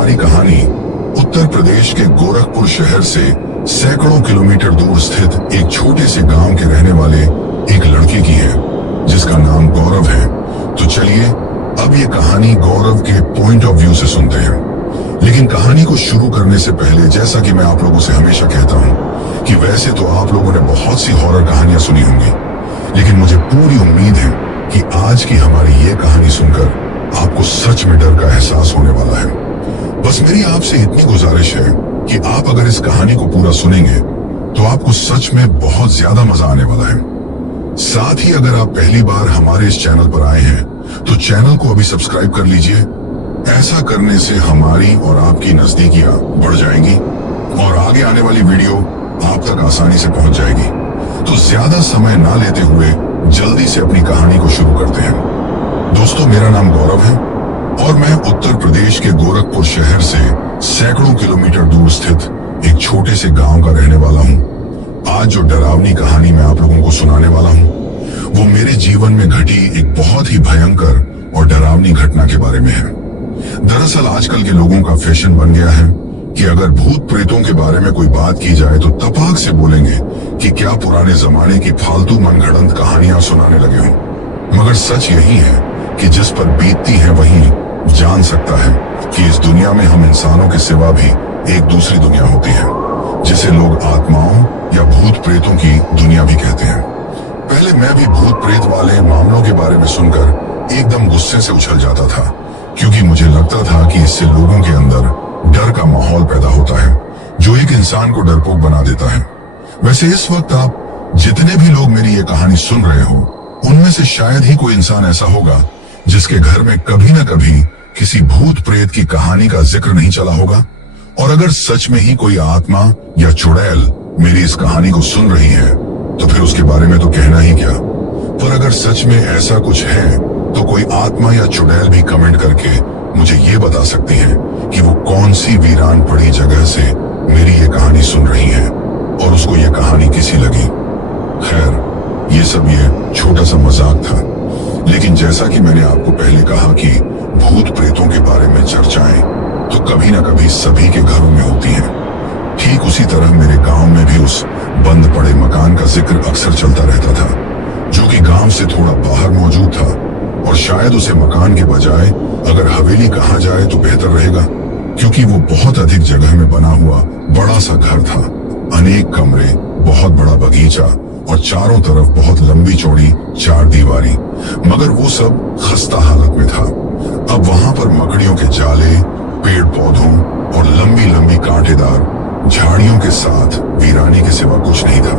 हमारी कहानी उत्तर प्रदेश के गोरखपुर शहर से सैकड़ों किलोमीटर दूर स्थित एक छोटे से गांव के रहने वाले एक लड़के की है जिसका नाम गौरव है। तो चलिए अब ये कहानी गौरव के पॉइंट ऑफ व्यू से सुनते हैं। लेकिन कहानी को शुरू करने से पहले, जैसा कि मैं आप लोगों से हमेशा कहता हूँ कि वैसे तो आप लोगों ने बहुत सी हॉरर कहानियां सुनी होंगी, लेकिन मुझे पूरी उम्मीद है कि आज की हमारी ये कहानी सुनकर आपको सच में डर का एहसास होने वाला है। बस मेरी आपसे इतनी गुजारिश है कि आप अगर इस कहानी को पूरा सुनेंगे तो आपको सच में बहुत ज्यादा मजा आने वाला है। साथ ही अगर आप पहली बार हमारे इस चैनल पर आए हैं तो चैनल को अभी सब्सक्राइब कर लीजिए। ऐसा करने से हमारी और आपकी नजदीकियां बढ़ जाएंगी और आगे आने वाली वीडियो आप तक आसानी से पहुंच जाएगी। तो ज्यादा समय ना लेते हुए जल्दी से अपनी कहानी को शुरू करते हैं। दोस्तों, मेरा नाम गौरव है और मैं उत्तर प्रदेश के गोरखपुर शहर से सैकड़ों किलोमीटर दूर स्थित एक छोटे से गांव का रहने वाला हूं। आज जो डरावनी कहानी मैं आप लोगों को सुनाने वाला हूं वो मेरे जीवन में घटी एक बहुत ही भयंकर और डरावनी घटना के बारे में है। दरअसल आजकल के लोगों का फैशन बन गया है कि अगर भूत प्रेतों के बारे में कोई बात की जाए तो तपाक से बोलेंगे कि क्या पुराने जमाने की फालतू मनगढ़ंत कहानियां सुनाने लगे हों। मगर सच यही है कि जिस पर बीतती है वही जान सकता है कि इस दुनिया में हम इंसानों के सिवा भी एक दूसरी दुनिया होती है जिसे लोग आत्माओं या भूत प्रेतों की दुनिया भी कहते हैं। पहले मैं भी भूत प्रेत वाले मामलों के बारे में सुनकर एकदम गुस्से से उछल जाता था, क्योंकि मुझे लगता था कि इससे लोगों के अंदर डर का माहौल पैदा होता है जो एक इंसान को डरपोक बना देता है। वैसे इस वक्त आप जितने भी लोग मेरी ये कहानी सुन रहे हो उनमें से शायद ही कोई इंसान ऐसा होगा जिसके घर में कभी न कभी किसी भूत प्रेत की कहानी का जिक्र नहीं चला होगा। और अगर सच में ही कोई आत्मा या चुड़ैल मेरी इस कहानी को सुन रही है तो फिर उसके बारे में तो कहना ही क्या। पर अगर सच में ऐसा कुछ है तो कोई आत्मा या चुड़ैल भी कमेंट करके मुझे ये बता सकती है कि वो कौन सी वीरान पड़ी जगह से मेरी ये कहानी सुन रही है और उसको ये कहानी कैसी लगी। खैर, ये सब ये छोटा सा मजाक था, लेकिन जैसा कि मैंने आपको पहले कहा कि भूत प्रेतों के बारे में चर्चाएं तो कभी ना कभी सभी के घरों में होती हैं। ठीक उसी तरह मेरे गांव में भी उस बंद पड़े मकान का जिक्र अक्सर चलता रहता था, जो कि गांव से थोड़ा बाहर मौजूद था। और शायद उसे मकान के बजाय अगर हवेली कहा जाए तो बेहतर रहेगा, क्योंकि वो बहुत अधिक जगह में बना हुआ बड़ा सा घर था। अनेक कमरे, बहुत बड़ा बगीचा और चारों तरफ बहुत लंबी चौड़ी चार दीवारी, मगर वो सब खस्ता हालत में था। अब वहां पर मकड़ियों के जाले, पेड़ पौधों और लंबी लंबी कांटेदार झाड़ियों के साथ वीरानी के सिवा कुछ नहीं था।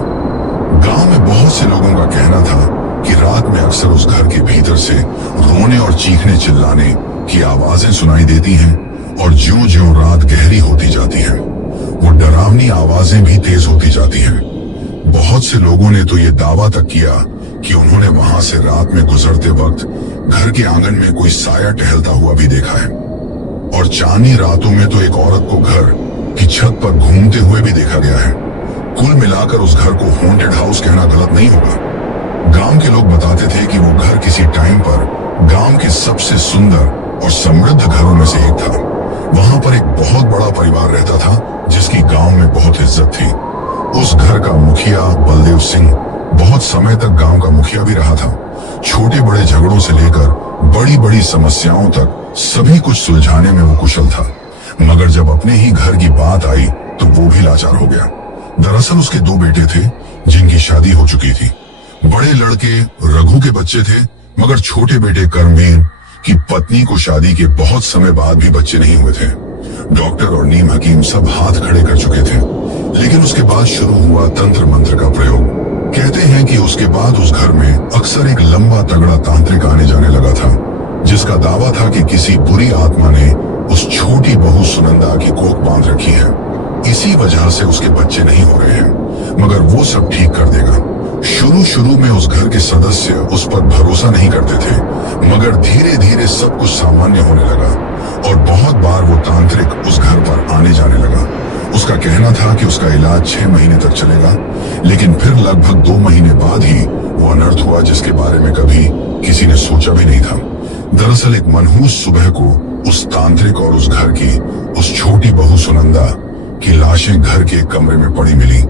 गांव में बहुत से लोगों का कहना था कि रात में अक्सर उस घर के भीतर से रोने और चीखने चिल्लाने की आवाजें सुनाई देती हैं और ज्यों-ज्यों रात गहरी होती जाती है वो डरावनी आवाजें भी तेज होती जाती हैं। बहुत से लोगों ने तो ये दावा तक किया कि उन्होंने वहां से रात में गुजरते वक्त घर के आंगन में कोई साया टहलता हुआ भी देखा है। और चांदनी रातों में तो एक औरत को घर की छत पर घूमते हुए भी देखा गया है। कुल मिलाकर उस घर को हॉन्टेड हाउस कहना गलत नहीं होगा। गांव के लोग बताते थे कि वो घर किसी टाइम पर गांव के सबसे सुंदर और समृद्ध घरों में से एक था। वहां पर एक बहुत बड़ा परिवार रहता था जिसकी गांव में बहुत इज्जत थी। उस घर का मुखिया बलदेव सिंह बहुत समय तक गांव का मुखिया भी रहा था। छोटे बड़े झगड़ों से लेकर बड़ी बड़ी समस्याओं तक सभी कुछ सुलझाने में वो कुशल था। मगर जब अपने ही घर की बात आई तो वो भी लाचार हो गया। दरअसल उसके दो बेटे थे जिनकी शादी हो चुकी थी। बड़े लड़के रघु के बच्चे थे, मगर छोटे बेटे कर्मवीर की पत्नी को शादी के बहुत समय बाद भी बच्चे नहीं हुए थे। डॉक्टर और नीम हकीम सब हाथ खड़े कर चुके थे, लेकिन उसके बाद शुरू हुआ तंत्र मंत्र का प्रयोग। कहते हैं कि उसके बाद उस घर में अक्सर एक लंबा तगड़ा तांत्रिक आने जाने लगा था, जिसका दावा था कि किसी बुरी आत्मा ने उस छोटी बहू सुनंदा की कोख बांध रखी है। इसी वजह से उसके बच्चे नहीं हो रहे हैं, मगर वो सब ठीक कर देगा। शुरू में उस घर के सदस्य उस पर भरोसा नहीं करते थे, मगर धीरे धीरे सब कुछ सामान्य होने लगा और बहुत बार वो तांत्रिक उस घर पर आने जाने लगा। उसका कहना था कि उसका इलाज 6 महीने तक चलेगा, लेकिन फिर लगभग 2 महीने बाद ही वो अनर्थ हुआ जिसके बारे में कभी किसी ने सोचा भी नहीं था। दरअसल एक मनहूस सुबह को उस तांत्रिक और उस घर की लाशें घर के एक कमरे में पड़ी मिली।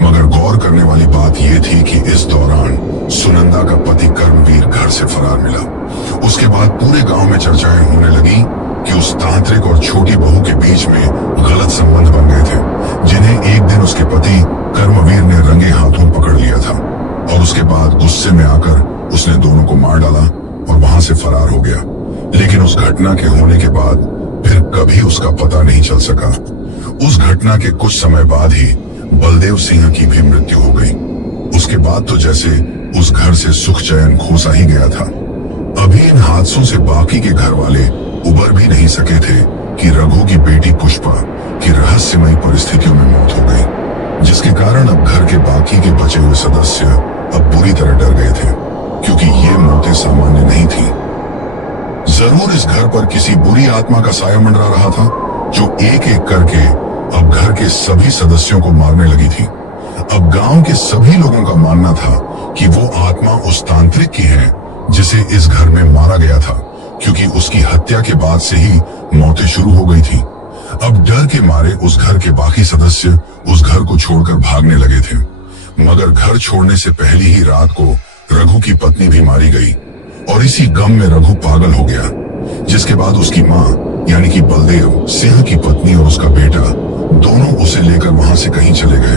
मगर गौर करने वाली बात यह थी कि इस दौरान सुनंदा का पति कर्मवीर घर से फरार मिला। उसके बाद पूरे गांव में चर्चाएं होने लगी कि उस तांत्रिक और छोटी बहू के बीच में गलत संबंध बन गए थे, जिन्हें एक दिन उसके पति कर्मवीर ने रंगे हाथों पकड़ लिया था। और उसके बाद गुस्से में आकर उसने दोनों को मार डाला और वहां से फरार हो गया। लेकिन उस घटना के होने के बाद फिर कभी उसका पता नहीं चल सका। उस घटना के कुछ समय बाद ही बलदेव सिंह की भी मृत्यु हो गई। उसके बाद तो जैसे उस घर से सुख चैन खोसा ही गया था। अभी इन हादसों से बाकी के घर वाले उबर भी नहीं सके थे कि रघु की बेटी पुष्पा की रहस्यमयी परिस्थितियों में मौत हो गई, जिसके कारण अब घर के बाकी के बचे हुए सदस्य अब बुरी तरह डर गए थे, क्योंकि ये मौतें सामान्य नहीं थी। जरूर इस घर पर किसी बुरी आत्मा का साया मंडरा रहा था, जो एक एक करके अब घर के सभी सदस्यों को मारने लगी थी। अब गांव के सभी लोगों का मानना था कि वो आत्मा उस तांत्रिक की है जिसे इस घर में मारा गया था, क्योंकि उसकी हत्या के बाद से ही मौतें शुरू हो गई थी। अब डर के मारे उस घर के बाकी सदस्य उस घर को छोड़कर भागने लगे थे। मगर घर छोड़ने से पहले ही रात को रघु की पत्नी भी मारी गई और इसी गम में रघु पागल हो गया, जिसके बाद उसकी माँ यानी कि बलदेव सिंह की पत्नी और उसका बेटा दोनों उसे लेकर वहां से कहीं चले गए।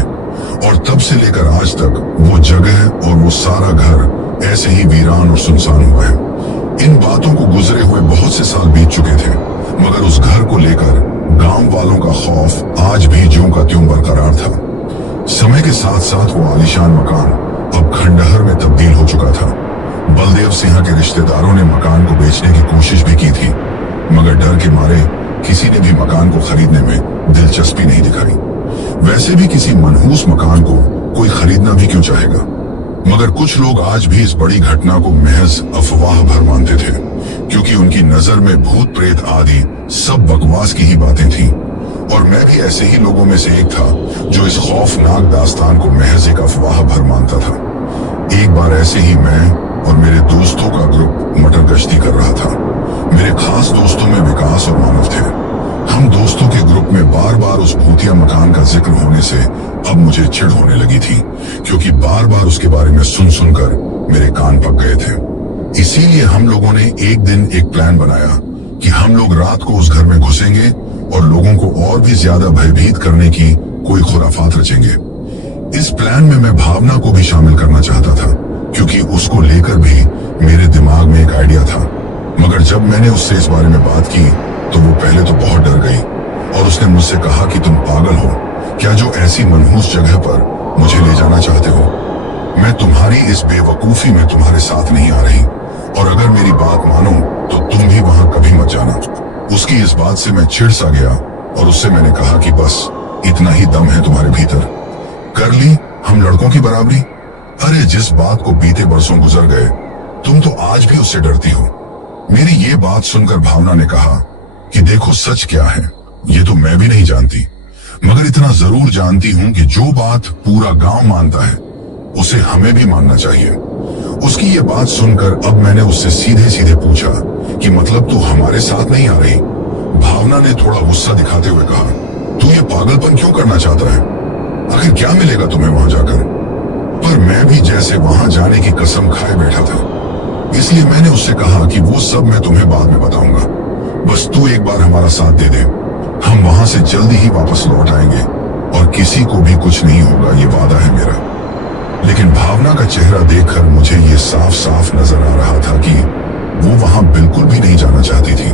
और तब से लेकर आज तक वो जगह और वो सारा घर ऐसे ही वीरान और सुनसान हुआ है। इन बातों को गुजरे हुए बहुत से साल बीत चुके थे, मगर उस घर को लेकर गांव वालों का खौफ आज भी ज्यों का त्यों बरकरार था। समय के साथ साथ वो आलीशान मकान अब खंडहर में तब्दील हो चुका था। बलदेव सिंह के रिश्तेदारों ने मकान को बेचने की कोशिश भी की थी, मगर डर के मारे किसी ने भी मकान को खरीदने में दिलचस्पी नहीं दिखाई। वैसे भी किसी मनहूस मकान को कोई खरीदना भी क्यों चाहेगा। मगर कुछ लोग आज भी इस बड़ी घटना को महज अफवाह भर मानते थे, क्योंकि उनकी नजर में भूत प्रेत आदि सब बकवास की ही बातें थीं। और मैं भी ऐसे ही लोगों में से एक था जो इस खौफनाक दास्तान को महज एक अफवाह भर मानता था। एक बार ऐसे ही मैं और मेरे दोस्तों का ग्रुप मटर गश्ती कर रहा था। मेरे खास दोस्तों में विकास और मानव थे। हम दोस्तों के ग्रुप में बार बार उस भूतिया मकान का जिक्र होने से अब मुझे चिढ़ होने लगी थी, क्योंकि बार बार उसके बारे में सुन सुनकर मेरे कान पक गए थे। इसीलिए हम लोगों ने एक दिन एक प्लान बनाया कि हम लोग रात को उस घर में घुसेंगे और लोगों को और भी ज्यादा भयभीत करने की कोई खुराफात रचेंगे। इस प्लान में मैं भावना को भी शामिल करना चाहता था, क्योंकि उसको लेकर भी मेरे दिमाग में एक आइडिया था। मगर जब मैंने उससे इस बारे में बात की तो वो पहले तो बहुत डर गई और उसने मुझसे कहा कि तुम पागल हो क्या, जो ऐसी मनहूस जगह पर मुझे ले जाना चाहते हो। मैं तुम्हारी इस बेवकूफी में तुम्हारे साथ नहीं आ रही, और अगर मेरी बात मानो तो तुम भी वहां कभी मत जाना। उसकी इस बात से मैं चिढ़ सा गया और उससे मैंने कहा कि बस इतना ही दम है तुम्हारे भीतर, कर ली हम लड़कों की बराबरी। अरे जिस बात को बीते बरसों गुजर गए, तुम तो आज भी उससे डरती हो। मेरी ये बात सुनकर भावना ने कहा कि देखो सच क्या है ये तो मैं भी नहीं जानती, मगर इतना जरूर जानती हूं कि जो बात पूरा गांव मानता है उसे हमें भी मानना चाहिए। उसकी ये बात सुनकर अब मैंने उससे सीधे सीधे पूछा कि मतलब तू हमारे साथ नहीं आ रही। भावना ने थोड़ा गुस्सा दिखाते हुए कहा, तू ये पागलपन क्यों करना चाहता है, आखिर क्या मिलेगा तुम्हें वहां जाकर। पर मैं भी जैसे वहां जाने की कसम खाए बैठा था, इसलिए मैंने उससे कहा कि वो सब मैं तुम्हें बाद में बताऊंगा, बस तू एक बार हमारा साथ दे दे। हम वहां से जल्दी ही वापस लौट आएंगे और किसी को भी कुछ नहीं होगा, ये वादा है मेरा। लेकिन भावना का चेहरा देखकर मुझे ये साफ साफ नजर आ रहा था कि वो वहां बिल्कुल भी नहीं जाना चाहती थी,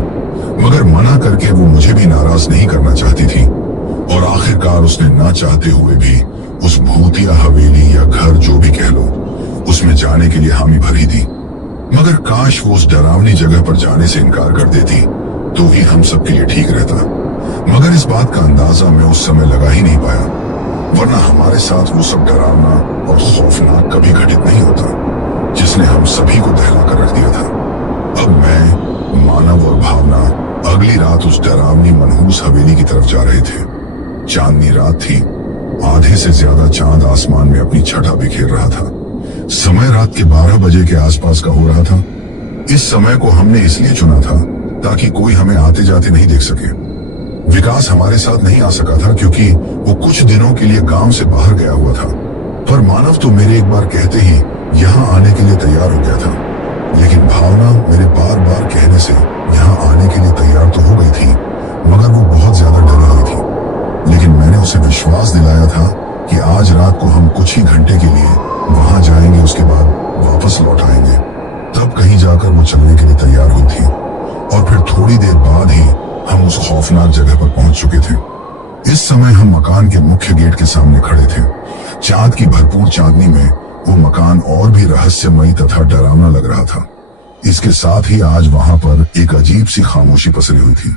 मगर मना करके वो मुझे भी नाराज नहीं करना चाहती थी। और आखिरकार उसने ना चाहते हुए भी उस भूतिया हवेली या घर जो भी कह लो, उसमें जाने के लिए हामी भरी थी। मगर काश वो उस डरावनी जगह पर जाने से इनकार कर देती तो ही हम सबके लिए ठीक रहता। मगर इस बात का अंदाजा मैं उस समय लगा ही नहीं पाया, वरना हमारे साथ वो सब डरावना और खौफनाक कभी घटित नहीं होता जिसने हम सभी को दहला कर रख दिया था। अब मैं, मानव और भावना अगली रात उस डरावनी मनहूस हवेली की तरफ जा रहे थे। चांदनी रात थी, आधे से ज्यादा चांद आसमान में अपनी छटा बिखेर रहा था। समय रात के 12 बजे के आसपास का हो रहा था। इस समय को हमने इसलिए चुना था ताकि कोई हमें आते जाते नहीं देख सके। विकास हमारे साथ नहीं आ सका था क्योंकि वो कुछ दिनों के लिए गांव से बाहर गया हुआ था। पर मानव तो मेरे एक बार कहते ही यहाँ आने के लिए तैयार हो गया था। लेकिन भावना मेरे बार बार कहने से यहाँ आने के लिए तैयार तो हो गई थी, मगर वो बहुत ज्यादा डरी हुई थी। लेकिन मैंने उसे विश्वास दिलाया था कि आज रात को हम कुछ ही घंटे के लिए वहां जाएंगे, उसके बाद वापस लौट आएंगे। तब कहीं जाकर वो चलने के लिए तैयार हुई थी और फिर थोड़ी देर बाद ही हम उस खौफनाक जगह पर पहुंच चुके थे। इस समय हम मकान के मुख्य गेट के सामने खड़े थे। चांद की भरपूर चांदनी में वो मकान और भी रहस्यमयी तथा डरावना लग रहा था। इसके साथ ही आज वहां पर एक अजीब सी खामोशी पसरी हुई थी।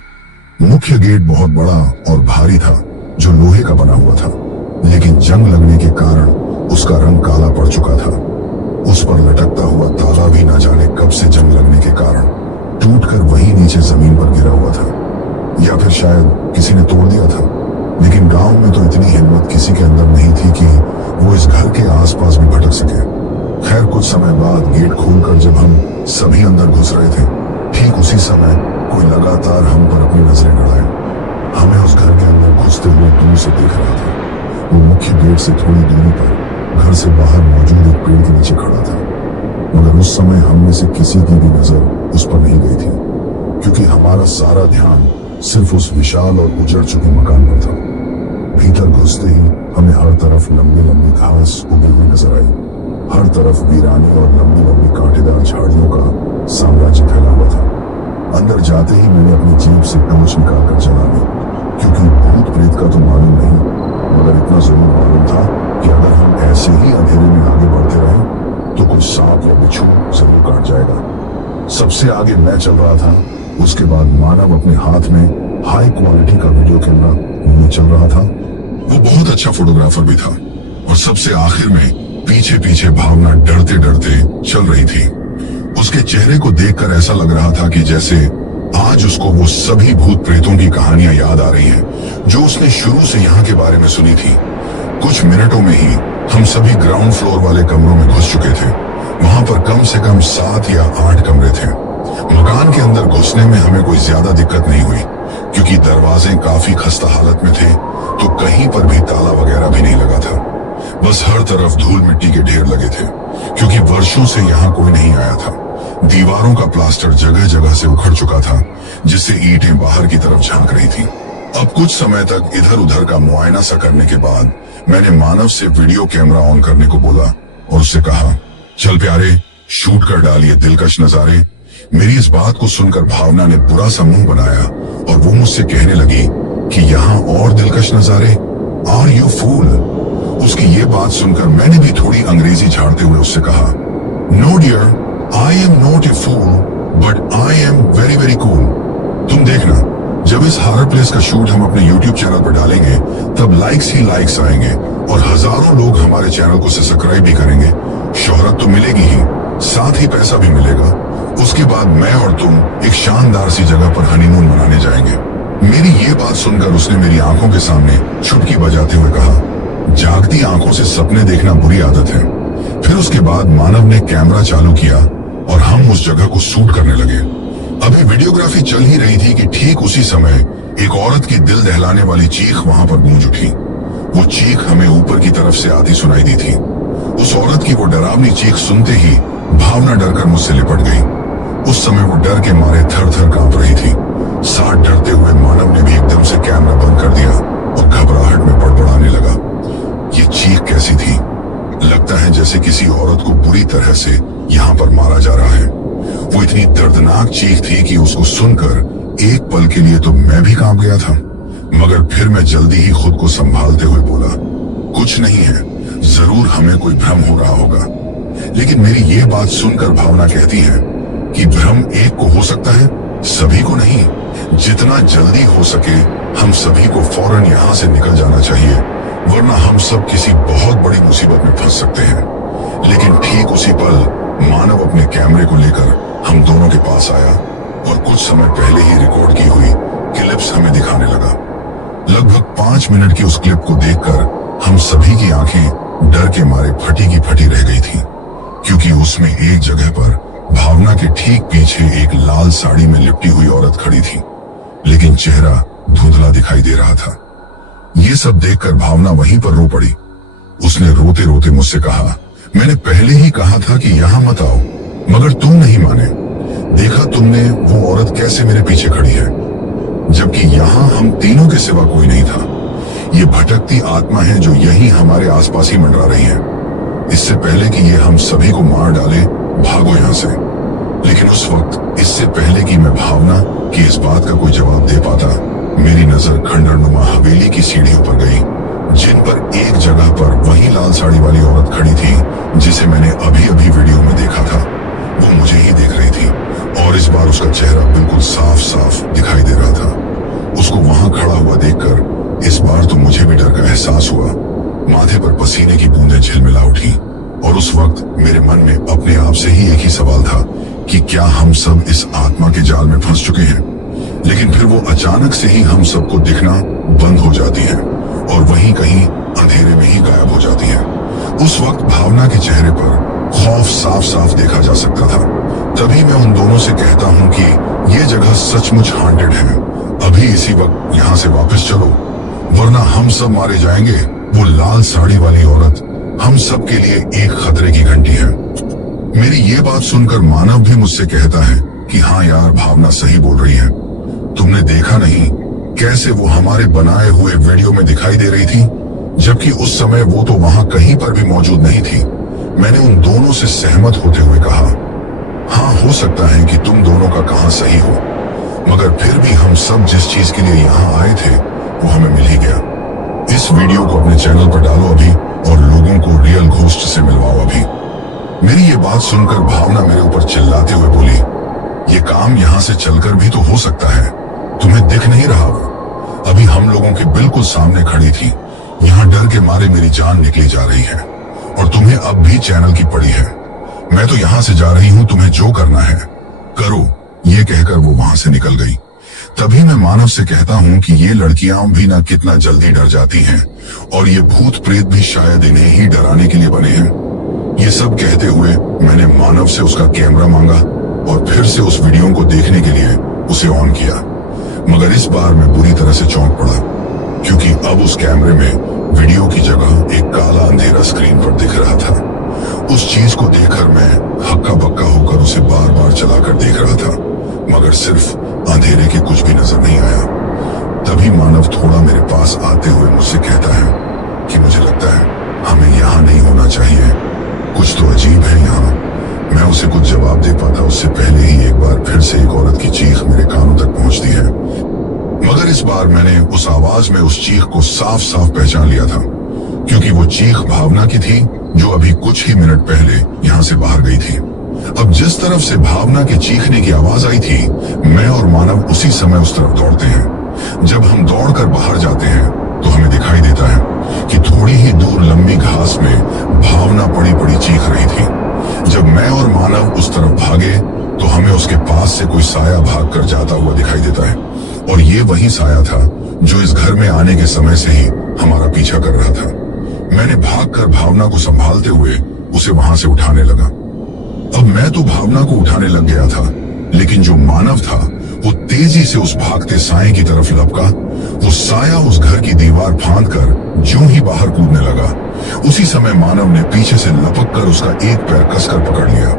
मुख्य गेट बहुत बड़ा और भारी था, जो लोहे का बना हुआ था, लेकिन जंग लगने के कारण उसका रंग काला पड़ चुका था। उस पर लटकता हुआ ताला भी न जाने कब से जंग लगने के कारण टूटकर वहीं नीचे जमीन पर गिरा हुआ था, या फिर शायद किसी ने तोड़ दिया था। लेकिन गांव में तो इतनी हिम्मत किसी के अंदर नहीं थी कि वो इस घर के आसपास भी भटक सके। खैर, कुछ समय बाद गेट खोलकर जब हम सभी अंदर घुस रहे थे, ठीक उसी समय कोई लगातार हम पर अपनी नजरें गड़ाए हमें उस घर के अंदर घुसते हुए दूर से देख रहा था। वो मुख्य गेट से थोड़ी दूरी पर घर से बाहर मौजूद एक पेड़ के नीचे खड़ा था, मगर उस समय हम में से किसी की भी नजर उस पर नहीं गई थी, क्योंकि हमारा सारा ध्यान सिर्फ उस विशाल और उजड़ चुके मकान पर था। भीतर घुसते ही हमें हर तरफ लंबी लंबी घास उगी हुई नजर आई। हर तरफ वीरानी और लंबी लंबी कांटेदार झाड़ियों का साम्राज्य फैला हुआ था। अंदर जाते ही मैंने अपनी जीभ से टॉर्च निकालकर जला ली, क्योंकि भूत प्रेत का तो मालूम नहीं, मगर इतना जरूर मालूम था कि अगर हम ऐसे ही अंधेरे में आगे बढ़ते रहे तो कुछ सांप या बिच्छू जरूर काट जाएगा। सबसे आगे मैं चल रहा था, उसके बाद मानव अपने हाथ में हाई क्वालिटी का वीडियो कैमरा लिए चल रहा था। वो बहुत अच्छा फोटोग्राफर भी था, और सबसे आखिर में पीछे पीछे भावना डरते डरते चल रही थी। उसके चेहरे को देखकर ऐसा लग रहा था कि जैसे आज उसको वो सभी भूत प्रेतों की कहानियां याद आ रही हैं, जो उसने शुरू से यहाँ के बारे में सुनी थी। कुछ मिनटों में ही हम सभी ग्राउंड फ्लोर वाले कमरों में घुस चुके थे। वहां पर कम से कम 7 या 8 कमरे थे। मकान के अंदर घुसने में हमें कोई ज्यादा दिक्कत नहीं हुई, क्योंकि दरवाजे काफी खस्ता हालत में थे, तो कहीं पर भी ताला वगैरह भी नहीं लगा था। बस हर तरफ धूल मिट्टी के ढेर लगे थे, क्योंकि वर्षों से यहाँ कोई नहीं आया था। दीवारों का प्लास्टर जगह जगह से उखड़ चुका था, जिससे ईंटें बाहर की तरफ झांक रही थी। अब कुछ समय तक इधर उधर का मुआयना सा करने के बाद मैंने मानव से वीडियो कैमरा ऑन करने को बोला और उससे कहा, चल प्यारे, शूट कर डालिए दिलकश नजारे। मेरी इस बात को सुनकर भावना ने बुरा सा मुंह बनाया और वो मुझसे कहने लगी कि यहाँ और दिलकश नजारे, आर यू फूल। उसकी ये बात सुनकर मैंने भी थोड़ी अंग्रेजी झाड़ते हुए उससे कहा, no dear, I am not a fool but I am very very cool. तुम देखना, जब इस हॉरर प्लेस का शूट हम अपने YouTube चैनल पर डालेंगे, तब लाइक्स ही लाइक्स आएंगे और हजारों लोग हमारे चैनल को सब्सक्राइब भी करेंगे। शोहरत तो मिलेगी ही, साथ ही पैसा भी मिलेगा। उसके बाद मैं और तुम एक शानदार सी जगह पर हनीमून मनाने जाएंगे। मेरी ये बात सुनकर उसने मेरी आंखों के सामने चुटकी बजाते हुए कहा, जागती आंखों से सपने देखना बुरी आदत है। फिर उसके बाद मानव ने कैमरा चालू किया और हम उस जगह को शूट करने लगे। अभी वीडियोग्राफी चल ही रही थी कि ठीक उसी समय एक औरत की दिल दहलाने वाली चीख वहां पर गूंज उठी। वो चीख हमें ऊपर की तरफ से आती सुनाई दी थी। उस औरत की वो डरावनी चीख सुनते ही भावना डरकर मुझसे लिपट गई। उस समय वो डर के मारे थर थर कांप रही थी। साथ डरते हुए मानव ने भी एकदम से कैमरा बंद कर दिया और घबराहट में बड़बड़ाने लगा। ये चीख कैसी थी? लगता है जैसे किसी औरत को बुरी तरह से यहाँ पर मारा जा रहा है। वो इतनी दर्दनाक चीख थी कि उसको सुनकर एक पल के लिए तो मैं भी कांप गया था, मगर फिर मैं जल्दी ही खुद को संभालते हुए बोला, कुछ नहीं है, जरूर हमें कोई भ्रम हो रहा होगा। लेकिन मेरी ये बात सुनकर भावना कहती है कि भ्रम एक को हो सकता है, सभी को नहीं। जितना जल्दी हो सके हम सभी को फौरन यहाँ से निकल जाना चाहिए, वरना हम सब किसी बहुत बड़ी मुसीबत में फंस सकते हैं। लेकिन ठीक उसी पल मानव अपने कैमरे को लेकर हम दोनों के पास आया और कुछ समय पहले ही रिकॉर्ड की हुई क्लिप्स हमें दिखाने लगा। लगभग 5 मिनट की उस क्लिप को देखकर हम सभी की आंखें डर के मारे फटी की फटी रह गई थी, क्योंकि उसमें एक जगह पर भावना के ठीक पीछे एक लाल साड़ी में लिपटी हुई औरत खड़ी थी, लेकिन चेहरा धुंधला दिखाई दे रहा था। ये सब देखकर भावना वहीं पर रो पड़ी। उसने रोते रोते मुझसे कहा, मैंने पहले ही कहा था कि यहां मत आओ, मगर तुम नहीं माने। देखा तुमने वो औरत कैसे मेरे पीछे खड़ी है, जबकि यहां हम तीनों के सिवा कोई नहीं था। ये भटकती आत्मा है जो यहीं हमारे आसपास ही मंडरा रही है। इससे पहले कि ये हम सभी को मार डाले, भागो यहां से। लेकिन उस वक्त, इससे पहले कि मैं भावना कि इस बात का कोई जवाब दे पाता, मेरी नजर खंडरनुमा हवेली की सीढ़ियों पर गई, जिन पर एक जगह पर वही लाल साड़ी वाली औरत खड़ी थी जिसे मैंने अभी अभी वीडियो में देखा था। वो मुझे ही देख रही थी और इस बार उसका चेहरा बिल्कुल साफ साफ दिखाई दे रहा था। उसको वहां खड़ा हुआ देखकर इस बार तो मुझे भी डर का एहसास हुआ। माथे पर पसीने की बूंदें झिलमिला उठी और उस वक्त मेरे मन में अपने आप से ही एक ही सवाल था कि क्या हम सब इस आत्मा के जाल में फंस चुके हैं। लेकिन फिर वो अचानक से ही हम सबको दिखना बंद हो जाती है और वहीं कहीं अंधेरे में ही गायब हो जाती है। उस वक्त भावना के चेहरे पर खौफ साफ साफ देखा जा सकता था। तभी मैं उन दोनों से कहता हूं कि ये जगह सचमुच हॉन्टेड है। अभी इसी वक्त यहां से वापस चलो, वरना हम सब मारे जाएंगे। वो लाल साड़ी वाली औरत हम सब के लिए एक खतरे की घंटी है। मेरी ये बात सुनकर मानव भी मुझसे कहता है कि हाँ यार, भावना सही बोल रही है। तुमने देखा नहीं कैसे वो हमारे बनाए हुए वीडियो में दिखाई दे रही थी, जबकि उस समय वो तो वहां कहीं पर भी मौजूद नहीं थी। मैंने उन दोनों से सहमत होते हुए कहा, हाँ हो सकता है कि तुम दोनों का कहां सही हो, मगर फिर भी हम सब जिस चीज के लिए यहाँ आए थे वो हमें मिल ही गया। इस वीडियो को अपने चैनल पर डालो अभी और लोगों को रियल घोस्ट से मिलवाओ अभी। मेरी ये बात सुनकर भावना मेरे ऊपर चिल्लाते हुए बोली, ये काम यहाँ से चलकर भी तो हो सकता है, तुम्हें दिख नहीं रहा वो? अभी हम लोगों के बिल्कुल सामने खड़ी थी। यहाँ डर के मारे मेरी जान निकली जा रही है और तुम्हें अब भी चैनल की पड़ी है। मैं तो यहाँ से जा रही हूँ, तुम्हें जो करना है करो। ये कहकर वो वहां से निकल गई। तभी मैं मानव से कहता हूँ कि ये लड़कियां भी ना कितना जल्दी डर जाती हैं और ये भूत प्रेत भी शायद इन्हें ही डराने के लिए बने हैं। ये सब कहते हुए मैंने मानव से उसका कैमरा मांगा और फिर से उस वीडियो को देखने के लिए उसे ऑन किया। मगर इस बार मैं बुरी तरह से चौंक पड़ा, क्योंकि अब उस कैमरे में वीडियो की जगह एक काला अंधेरा स्क्रीन पर दिख रहा था। उस चीज को देखकर मैं हक्का बक्का होकर उसे बार बार चलाकर देख रहा था, मगर सिर्फ अंधेरे के कुछ भी नजर नहीं आया। तभी मानव थोड़ा मेरे पास आते हुए मुझसे कहता है कि मुझे लगता है हमें यहाँ नहीं होना चाहिए, कुछ तो अजीब है यहाँ। मैं उसे कुछ जवाब दे पाता उससे पहले ही एक बार फिर से एक औरत की चीख मेरे कानों तक पहुंचती है। मगर इस बार मैंने उस आवाज में उस चीख को साफ साफ पहचान लिया था, क्योंकि वो चीख भावना की थी जो अभी कुछ ही मिनट पहले यहाँ से बाहर गई थी। अब जिस तरफ से भावना के चीखने की आवाज आई थी, मैं और मानव उसी समय उस तरफ दौड़ते हैं। जब हम दौड़कर बाहर जाते हैं तो हमें दिखाई देता है कि थोड़ी ही दूर लंबी घास में भावना पड़ी पड़ी चीख रही थी। जब मैं और मानव उस तरफ भागे तो हमें उसके पास से कोई साया भागकर जाता हुआ दिखाई देता है, और ये वही साया था जो इस घर में आने के समय से ही हमारा पीछा कर रहा था। मैंने भागकर भावना को संभालते हुए उसे वहां से उठाने लगा। अब मैं तो भावना को उठाने लग गया था, लेकिन जो मानव था वो तेजी से उस भागते साए की तरफ लपका। वो साया उस घर की दीवार फांदकर ज्यों ही बाहर कूदने लगा, उसी समय मानव ने पीछे से लपक कर उसका एक पैर कसकर पकड़ लिया।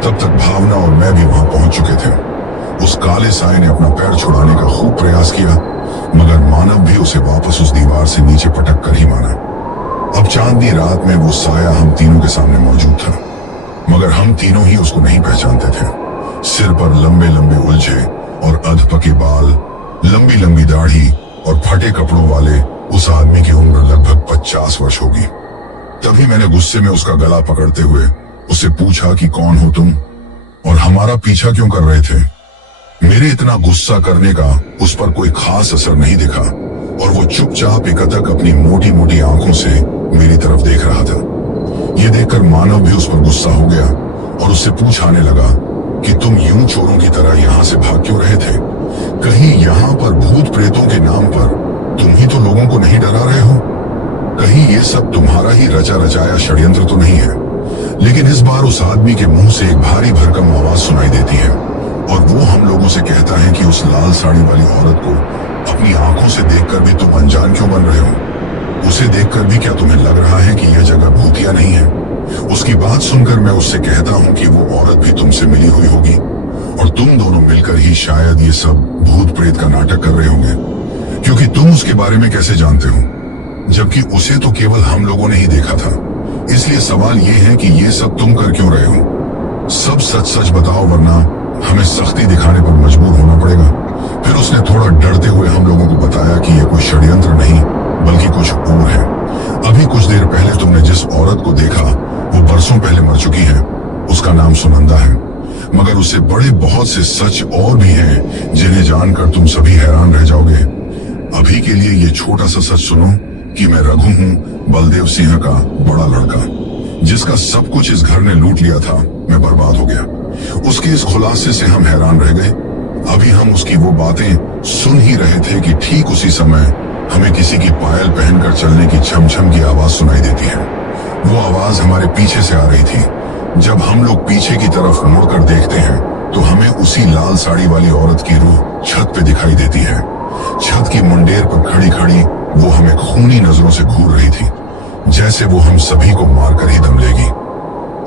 तब तक भावना और मैं भी वहां पहुंच चुके थे। उस काले साए ने अपना पैर छुड़ाने का खूब प्रयास किया, मगर मानव भी उसे वापस उस दीवार से नीचे पटक कर ही माना। अब चांदनी रात में वो साया हम तीनों के सामने मौजूद था, मगर हम तीनों ही उसको नहीं पहचानते थे। सिर पर लंबे लंबे उलझे और अधपके बाल, लंबी लंबी दाढ़ी और फटे कपड़ों वाले उस आदमी की उम्र लगभग 50 वर्ष होगी। तभी मैंने गुस्से में उसका गला पकड़ते हुए उससे पूछा कि कौन हो तुम और हमारा पीछा क्यों कर रहे थे। मेरे इतना गुस्सा करने का उस पर कोई खास असर नहीं दिखा और वो चुपचाप एकटक अपनी मोटी मोटी आंखों से मेरी तरफ देख रहा था। ये देखकर मानव भी उस पर गुस्सा हो गया और उससे पूछाने लगा कि तुम यूं चोरों की तरह यहाँ से भाग क्यों रहे थे? कहीं यहाँ पर भूत प्रेतों के नाम पर तुम ही तो लोगों को नहीं डरा रहे हो? कहीं ये सब तुम्हारा ही रचा रचाया षड्यंत्र तो नहीं है? लेकिन इस बार उस आदमी के मुंह से एक भारी भरकम आवाज सुनाई देती है और वो हम लोगों से कहता है कि उस लाल साड़ी वाली औरत को अपनी आंखों से देखकर भी तुम अनजान क्यों बन रहे हो? उसे देखकर भी क्या तुम्हें लग रहा है कि यह जगह भूतिया नहीं है? उसकी बात सुनकर मैं उससे कहता हूँ कि वो औरत भी तुमसे मिली हुई होगी और तुम दोनों मिलकर ही शायद ये सब भूत प्रेत का नाटक कर रहे होंगे, क्योंकि तुम उसके बारे में कैसे जानते हो, जबकि उसे तो केवल हम लोगों ने ही देखा था। इसलिए सवाल ये है कि ये सब तुम कर क्यों रहे हो? सब सच सच बताओ, वरना हमें सख्ती दिखाने पर मजबूर होना पड़ेगा। फिर उसने थोड़ा डरते हुए हम लोगों को बताया कि यह कोई षड्यंत्र नहीं बल्कि कुछ और है। अभी कुछ देर पहले तुमने जिस औरत को देखा वो बरसों पहले मर चुकी है। उसका नाम सुनंदा है, मगर उससे बड़े बहुत से सच और भी हैं जिन्हें जानकर तुम सभी हैरान रह जाओगे। अभी के लिए ये छोटा सा सच सुनो कि मैं रघु हूँ, बलदेव सिंह का बड़ा लड़का, जिसका सब कुछ इस घर ने लूट लिया था। मैं बर्बाद हो गया। उसके इस खुलासे से हम हैरान रह गए। अभी हम उसकी वो बातें सुन ही रहे थे कि ठीक उसी समय हमें किसी की पायल पहनकर चलने की छम छम की आवाज सुनाई देती है। वो आवाज हमारे पीछे से आ रही थी। जब हम लोग पीछे की तरफ मुड़कर देखते हैं तो हमें उसी लाल साड़ी वाली औरत की रूह छत पे दिखाई देती है। छत की मुंडेर पर खड़ी खड़ी वो हमें खूनी नजरों से घूर रही थी, जैसे वो हम सभी को मारकर ही दम लेगी।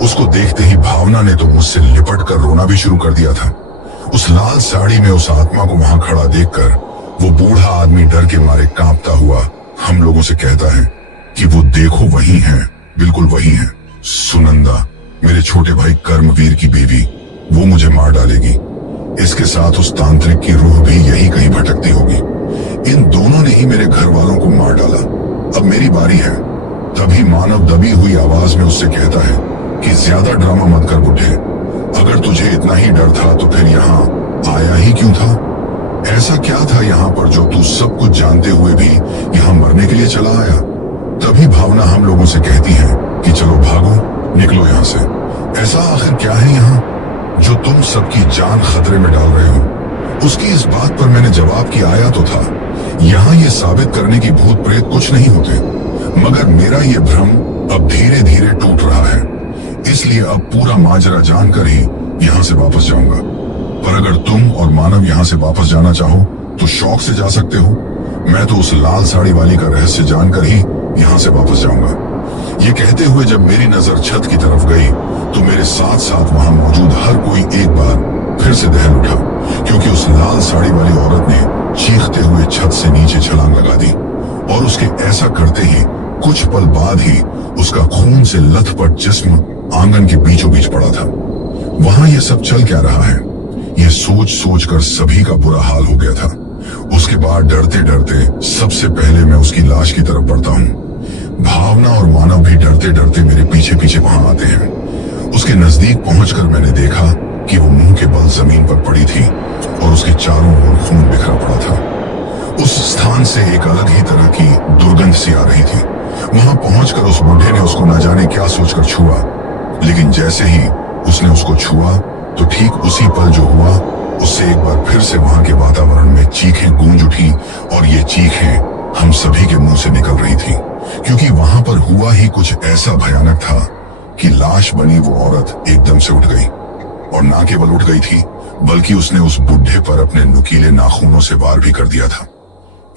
उसको देखते ही भावना ने तो मुझसे लिपट कर रोना भी शुरू कर दिया था। उस लाल साड़ी में उस आत्मा को वहां खड़ा देखकर वो बूढ़ा आदमी डर के मारे कांपता हुआ हम लोगों से कहता है कि वो देखो वही है, बिल्कुल वही है, सुनंदा, मेरे छोटे भाई कर्मवीर की बीवी। वो मुझे मार डालेगी। इसके साथ उस तांत्रिक की रूह भी यही कहीं भटकती होगी। इन दोनों ने ही मेरे घर वालों को मार डाला। अब मेरी बारी है। तभी मानव दबी हुई आवाज में उससे कहता है कि ज्यादा ड्रामा मत कर बुढ़े। अगर तुझे इतना ही डर था तो फिर यहाँ आया ही क्यों था? ऐसा क्या था यहाँ पर जो तू सब कुछ जानते हुए भी यहाँ मरने के लिए चला आया? तभी भावना हम लोगों से कहती है कि चलो भागो, निकलो यहाँ से। ऐसा आखिर क्या है यहाँ जो तुम सबकी जान खतरे में डाल रहे हो? उसकी इस बात पर मैंने जवाब कि आया तो था। यहाँ ये साबित करने की भूत प्रेत कुछ नहीं होते, मगर मेरा ये भ्रम अब धीरे धीरे टूट रहा है। इसलिए अब पूरा माजरा जानकर ही यहाँ से वापस जाऊंगा। पर अगर तुम और मानव यहाँ से वापस जाना चाहो तो शौक से जा सकते हो। मैं तो उस लाल साड़ी वाली का रहस्य जानकर ही यहाँ से वापस जाऊंगा। ये कहते हुए जब मेरी नजर छत की तरफ गई तो मेरे साथ साथ वहां मौजूद हर कोई एक बार फिर से दहल उठा, क्योंकि उस लाल साड़ी वाली औरत ने चीखते हुए छत से नीचे छलांग लगा दी और उसके ऐसा करते ही कुछ पल बाद ही उसका खून से लथपथ जिस्म आंगन के बीचों बीच पड़ा था। वहां यह सब चल क्या रहा है, यह सोच सोच कर सभी का बुरा हाल हो गया था। उसके बाद डरते डरते सबसे पहले मैं उसकी लाश की तरफ बढ़ता हूँ। भावना और मानव भी डरते डरते मेरे पीछे पीछे वहां आते हैं। उसके नजदीक पहुंचकर मैंने देखा कि वो मुंह के बल जमीन पर पड़ी थी और उसके चारों ओर खून बिखरा पड़ा था। उस स्थान से एक अलग ही तरह की दुर्गंध सी आ रही थी। वहां पहुंचकर उस बुढ़े ने उसको न जाने क्या सोचकर छुआ, लेकिन जैसे ही उसने उसको छुआ तो ठीक उसी पल जो हुआ उससे एक बार फिर से वहां के वातावरण में चीखें गूंज उठी और ये चीखें हम सभी के मुंह से निकल रही थी, क्योंकि वहां पर हुआ ही कुछ ऐसा भयानक था कि लाश बनी वो औरत एकदम से उठ गई। और ना केवल उठ गई थी बल्कि उसने उस बुढ़े पर अपने नुकीले नाखूनों से वार भी कर दिया था।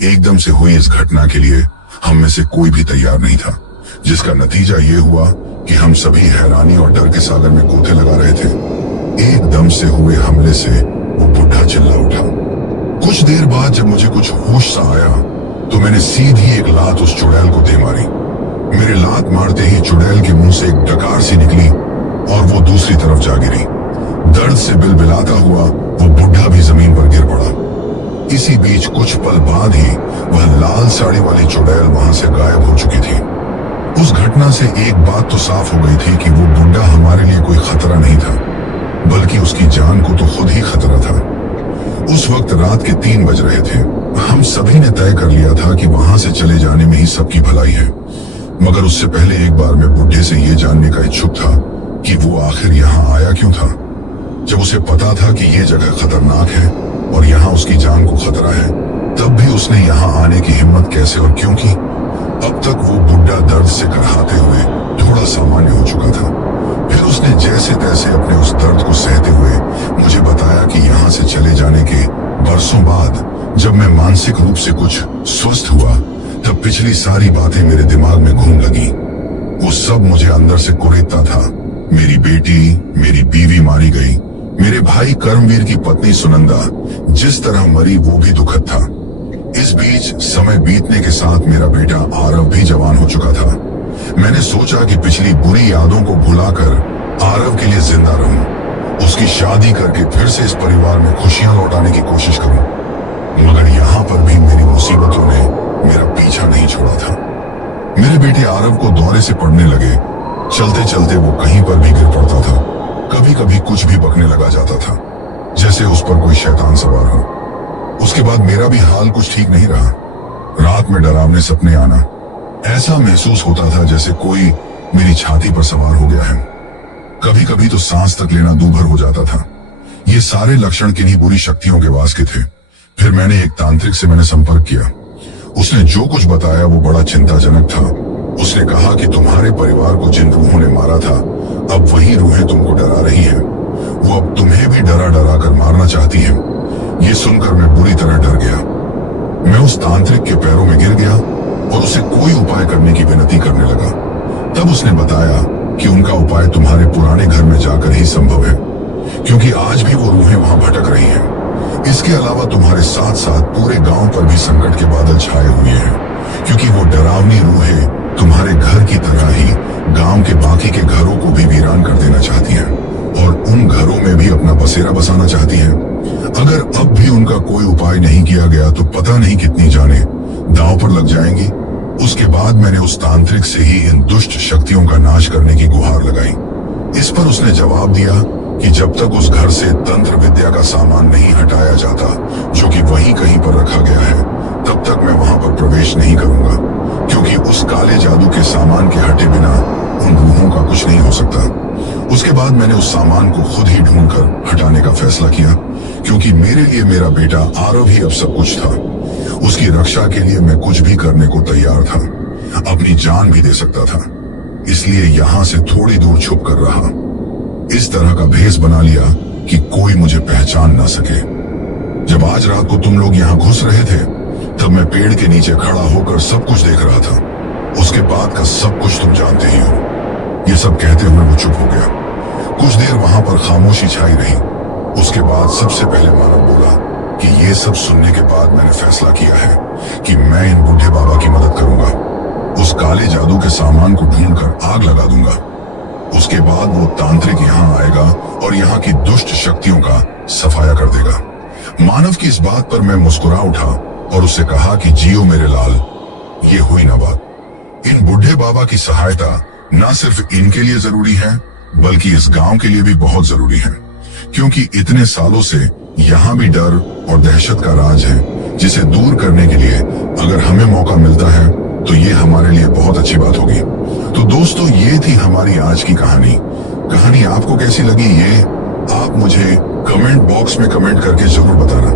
एकदम से हुई इस घटना के लिए हम में से कोई भी तैयार नहीं था, जिसका नतीजा ये हुआ कि हम सभी हैरानी और डर के सागर में गोते लगा रहे थे। एकदम से हुए हमले से वो बुढ़ा चिल्ला उठा। कुछ देर बाद जब मुझे कुछ होश सा आया तो मैंने सीधी एक लात उस चुड़ैल को दे मारी। मेरे लात मारते ही चुड़ैल के मुंह से एक डकार सी निकली और वो दूसरी तरफ जा गिरी। दर्द से बिलबिलाता हुआ वो बुढ़ा भी जमीन पर गिर पड़ा। इसी बीच कुछ पल बाद ही वह लाल साड़ी वाली चुड़ैल वहां से गायब हो चुकी थी। उस घटना से एक बात तो साफ हो गई थी कि वो बुढ़ा हमारे लिए कोई खतरा नहीं था, बल्कि उसकी जान को तो खुद ही खतरा था। उस वक्त रात के 3 बज रहे थे। हम सभी ने तय कर लिया था कि वहां से चले जाने में ही सबकी भलाई है, मगर उससे पहले एक बार मैं बुढ़े से ये जानने का इच्छुक था कि वो आखिर यहाँ आया क्यों था। जब उसे पता था कि ये जगह खतरनाक है और यहाँ उसकी जान को खतरा है, तब भी उसने यहाँ आने की हिम्मत कैसे और क्यों की? अब तक वो बुढ़ा दर्द से कराहते हुए थोड़ा सामान्य हो चुका था। फिर उसने जैसे तैसे अपने उस दर्द को सहते हुए मुझे बताया कि यहाँ से चले जाने के बरसों बाद जब मैं मानसिक रूप से कुछ स्वस्थ हुआ तब पिछली सारी बातें मेरे दिमाग में घूम लगी। वो सब मुझे अंदर से कुरेदता था। मेरी बेटी, मेरी बीवी मारी गई, मेरे भाई कर्मवीर की पत्नी सुनंदा जिस तरह मरी वो भी दुखद था। इस बीच समय बीतने के साथ मेरा बेटा आरव भी जवान हो चुका था। मैंने सोचा कि पिछली बुरी यादों को भुलाकर आरव के लिए जिंदा रहूं, उसकी शादी करके फिर से इस परिवार में खुशियां लौटाने की कोशिश करूं। मगर यहाँ पर भी मेरी मुसीबतों ने मेरा पीछा नहीं छोड़ा था। मेरे बेटे आरव को दौरे से पड़ने लगे। चलते चलते वो कहीं पर भी गिर पड़ता था। कभी कभी कुछ भी बकने लगा जाता था, जैसे उस पर कोई शैतान सवार हो। उसके बाद मेरा भी हाल कुछ ठीक नहीं रहा। रात में डरावने सपने आना, ऐसा महसूस होता था जैसे कोई मेरी छाती पर सवार हो गया है। कभी कभी तो सांस तक लेना दूभर हो जाता था। ये सारे लक्षण किन्हीं बुरी शक्तियों के वास के थे। फिर मैंने एक तांत्रिक से संपर्क किया। उसने जो कुछ बताया वो बड़ा चिंताजनक था। उसने कहा कि तुम्हारे परिवार को जिन रूहों ने मारा था, अब वही रूहें तुमको डरा रही हैं। वो अब तुम्हें भी डरा डरा कर मारना चाहती हैं। ये सुनकर मैं बुरी तरह डर गया। मैं उस तांत्रिक के पैरों में गिर गया और उसे कोई उपाय करने की विनती करने लगा। तब उसने बताया कि उनका उपाय तुम्हारे पुराने घर में जाकर ही संभव है, क्योंकि आज भी वो रूहें वहां भटक रही हैं। इसके अलावा तुम्हारे साथ साथ पूरे गांव पर भी संकट के बादल छाए हुए हैं, क्योंकि वो डरावनी रूहें तुम्हारे घर की तरह ही गांव के बाकी के घरों को भी वीरान कर देना चाहती हैं और उन घरों में भी अपना बसेरा बसाना चाहती हैं। अगर अब भी उनका कोई उपाय नहीं किया गया तो पता नहीं कितनी जाने दांव पर लग जाएंगी। उसके बाद मैंने उस तांत्रिक से ही इन दुष्ट शक्तियों का नाश करने की गुहार लगाई। इस पर उसने जवाब दिया कि जब तक उस घर से तंत्र विद्या का सामान नहीं हटाया जाता, जो कि वहीं कहीं पर रखा गया है, तब तक मैं वहां पर प्रवेश नहीं करूंगा, क्योंकि उस काले जादू के सामान के हटे बिना उन रूहों का कुछ नहीं हो सकता। उसके बाद मैंने उस सामान को खुद ही ढूंढकर हटाने का फैसला किया, क्योंकि मेरे लिए मेरा बेटा आरव ही अब सब कुछ था। उसकी रक्षा के लिए मैं कुछ भी करने को तैयार था, अपनी जान भी दे सकता था। इसलिए यहां से थोड़ी दूर छुप कर रहा, इस तरह का भेष बना लिया कि कोई मुझे पहचान ना सके। जब आज रात को तुम लोग यहाँ घुस रहे थे, तब मैं पेड़ के नीचे खड़ा होकर सब कुछ देख रहा था। उसके बाद का सब कुछ तुम जानते ही हो। ये सब कहते हुए वो चुप हो गया। कुछ देर वहां पर खामोशी छाई रही। उसके बाद सबसे पहले मानव बोला कि ये सब सुनने के बाद मैंने फैसला किया है कि मैं इन बूढ़े बाबा की मदद करूंगा। उस काले जादू के सामान को ढूंढकर आग लगा दूंगा। उसके बाद वो तांत्रिक यहाँ आएगा और यहाँ की दुष्ट शक्तियों का सफाया कर देगा। मानव की इस बात पर मैं मुस्कुरा उठा और उससे कहा कि जियो मेरे लाल, ये हुई ना बात। इन बूढ़े बाबा की सहायता न सिर्फ इनके लिए जरूरी है, बल्कि इस गांव के लिए भी बहुत जरूरी है, क्योंकि इतने सालों से यहाँ भी डर और दहशत का राज है, जिसे दूर करने के लिए अगर हमें मौका मिलता है तो ये हमारे लिए बहुत अच्छी बात होगी। तो दोस्तों, ये थी हमारी आज की कहानी आपको कैसी लगी ये आप मुझे कमेंट बॉक्स में कमेंट करके जरूर बताना।